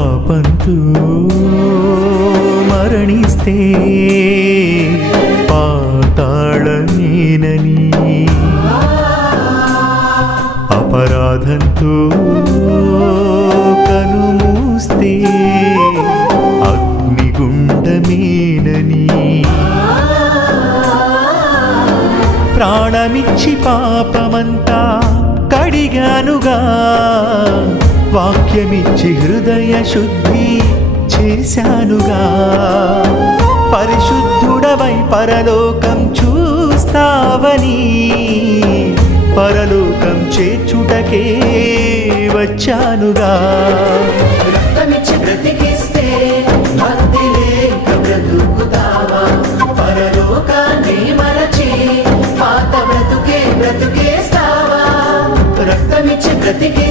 పాపంతో మరణిస్తే పాతాళమేనని, అపరాధంతో కనుమూస్తే అగ్నిగుండమేనని, ప్రాణమిచ్చి పాపమంతా కడిగానుగా, వాక్యమిచ్చి హృదయ శుద్ధి చేశానుగా, పరిశుద్ధుడవై పరలోకం చూస్తావని, పరలోకం చేర్చుటకే వచ్చానుగా. రక్తమిచ్చి బ్రతికిస్తే భక్తి లేక బ్రతుకుతావా? పరలోకాన్ని మరచి పాత బ్రతుకేస్తావా? రక్తమిచ్చి బ్రతికి